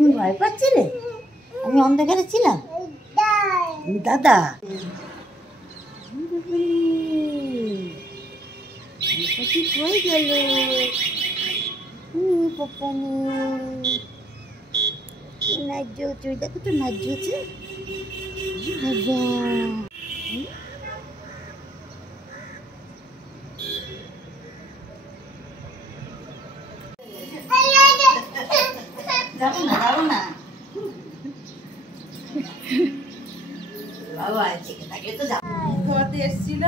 তুমি ভয় পাচ্ছিলে? আমি অন্ধকারে ছিলাম। দাদা কি কই গেল? পাপানি নাচ হচ্ছে, দেখো তো নাচ হচ্ছে। যাবো না, যাবো না বাবা, থেকে থাকলে তো যাবো। ঘুমাতে এসেছিল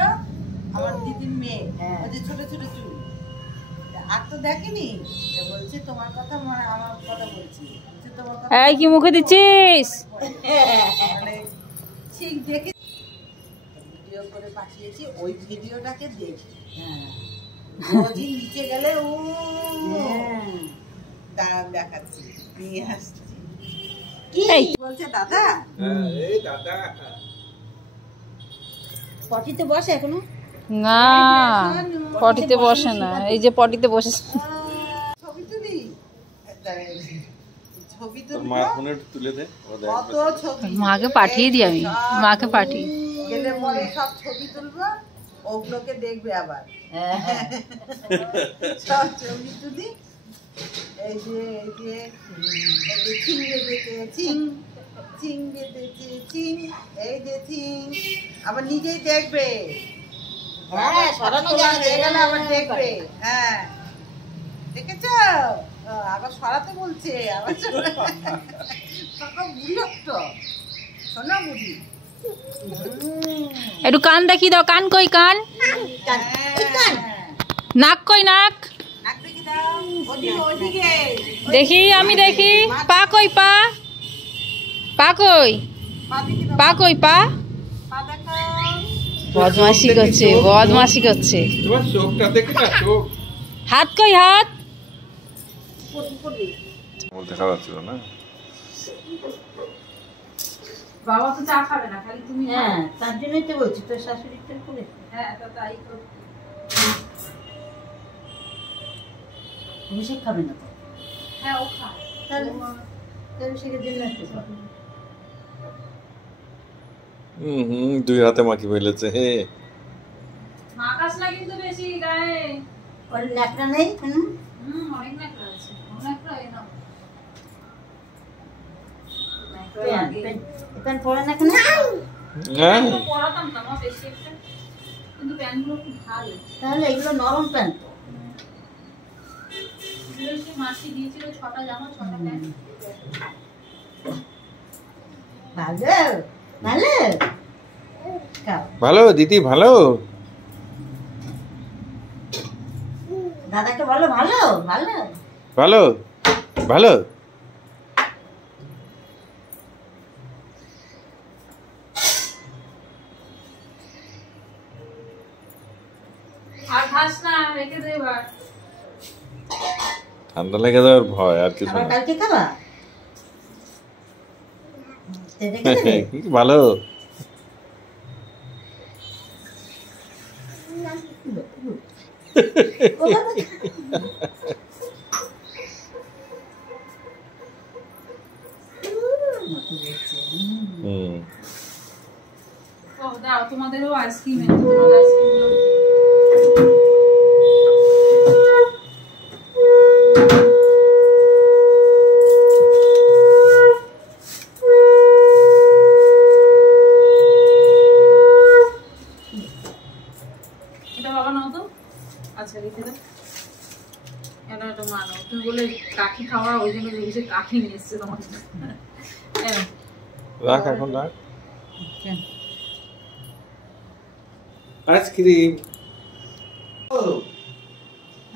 আমার দিদির মেয়ে, যে ছোট ছোট চুল, আর তো দেখেনি, বলছে তোমার কথা, আমার কথা বলছি, তোমার কথা। এই কি মুখে দিচ্ছিস? ঠিক দেখে ভিডিও করে পাঠিয়েছি, ওই ভিডিওটাকে দেখি। রোজই নিচে গেলে ও দেখাচ্ছি, নিয়ে আসছি। কি বলছে দাদা? এই দাদা পটিতে বসে এখনো? না, পটিতে বসে না। এই যে পটিতে বসে। ছবি তুলি, ছবি তুলি, মা ফোনে তুলে দে। কত ছবি মাকে পাঠিয়ে দিই, আমি মাকে পাঠিয়ে গেলে পরে সব ছবি তুলবো, ওগুলোকে দেখবে আবার। সব ছবি তুলি, এই যে চিং বেঁধেছে, চিং বেঁধেছে, চিং, এই যে চিং, আবার নিজেই দেখবে। হ্যাঁ, সরানো হয়ে গেলে আবার দেখবে। হ্যাঁ, দেখেছ? আবার সরাতে বলছে, আবার বুড়ি তো, শোনা বুড়ি। একটু কান দেখি দাও। কান কই? কান নাক কই? নাক দেখি, আমি দেখি। পা কই? পা পা কই? পা কই? পা বদমাশি করছে, বদমাশি করছে। তোমার চোখটা দেখে না, চোখ হাত কই? হাত দেখা যাচ্ছিল না। বাবা তো চা খাবে না, খালি তুমি। হ্যাঁ, তার জন্যই তো বলছি, তোর শাশুড়িটা করে। হ্যাঁ, তাই তো। অভিষেক খাবে না তো? হ্যাঁ, ও খায়। তাহলে অভিষেকের জন্য একটু খাবে। দুই হাতে মাখি ফেলেছে। হে মাকাস না কিন্তু বেশি গায়ে। ওর ন্যাকড়া নেই? অনেক ন্যাকড়া আছে। ন্যাকড়া এ নাও। প্যান্ট পরে না কেন? হ্যাঁ, পরাতাম না মা বেশি একটা, কিন্তু প্যান্টগুলো খুব ভালো। তাহলে এগুলো নরম প্যান্ট। মাসি দিয়েছিল 6টা জামা, 6টা প্যান্ট। ভালো ভালো ভালো দিদি, ভালো। দাদাকে বলো ভালো ভালো ভালো ভালো। আর খাস না, রেখে দে এবার। ঠান্ডা লেগে যাওয়ার ভয়, আর কিছু আবার না। কালকে খাবা? ভালো। দাও, তোমাদেরও আইসক্রিম এনেছি, তোমার আইসক্রিম। এটা বাবা নাও তো। আচ্ছা, রেখে দাও। এটা মানো, তুমি বলে কাঠি খাওয়া, ওই জন্য বেশি কাঠি নিয়ে এসছে তোমার। রাখ, এখন রাখ। আইসক্রিম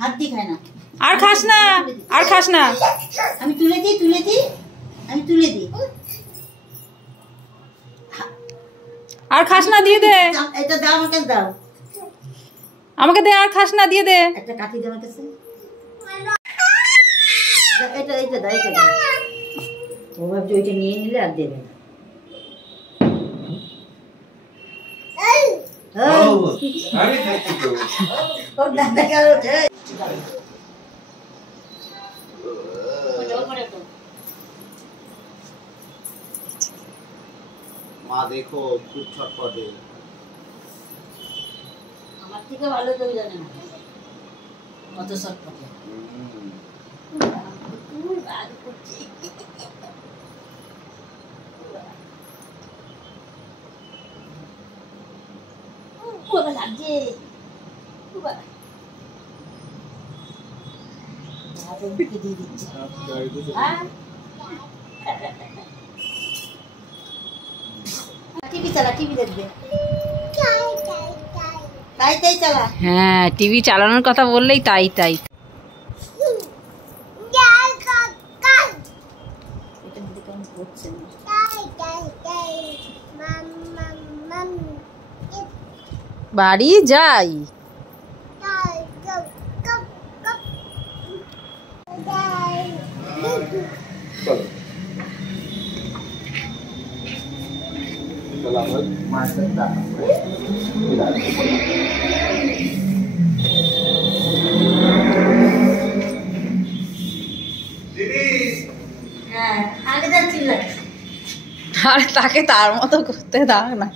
হাত দিয়ে খায় না। আর খাস না, আর খাস না। আমি তুলে দিই, তুলে দিই, আমি তুলে দিই। আর খাস না, দিয়ে দে। এটা দাও, আমাকে দাও। আমাকে দে, আর খাস না, দিয়ে দে। একটা কাঠি দে আমার কাছে। এটা এটা দাও, এটা দাও। ও ভাবছি ওইটা নিয়ে নিলে আর দেবে না। ওর দাদা কারো মা দেখো খুব ছটপটে। আমার থেকে ভালো কেউ জানে না কত শর্টপটে। লাগছে দিয়ে দিচ্ছে। টিভি চালা, টিভি দেখবে। তাই তাই চালা। হ্যাঁ, টিভি চালানোর কথা বললেই তাই তাই। বাড়ি যাই। আর তাকে তার মতো করতে দাও না।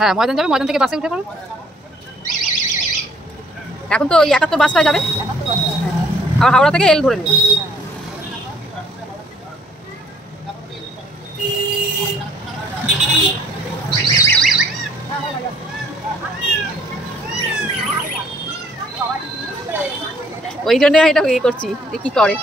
হ্যাঁ, ময়দান যাবে, ময়দান থেকে বাসে উঠে পড়ো। এখন তো ওই 71 বাসটায় যাবে, আর হাওড়া থেকে এল ধরে নেবে। ওই জন্য এটা ইয়ে করছি, কি করে।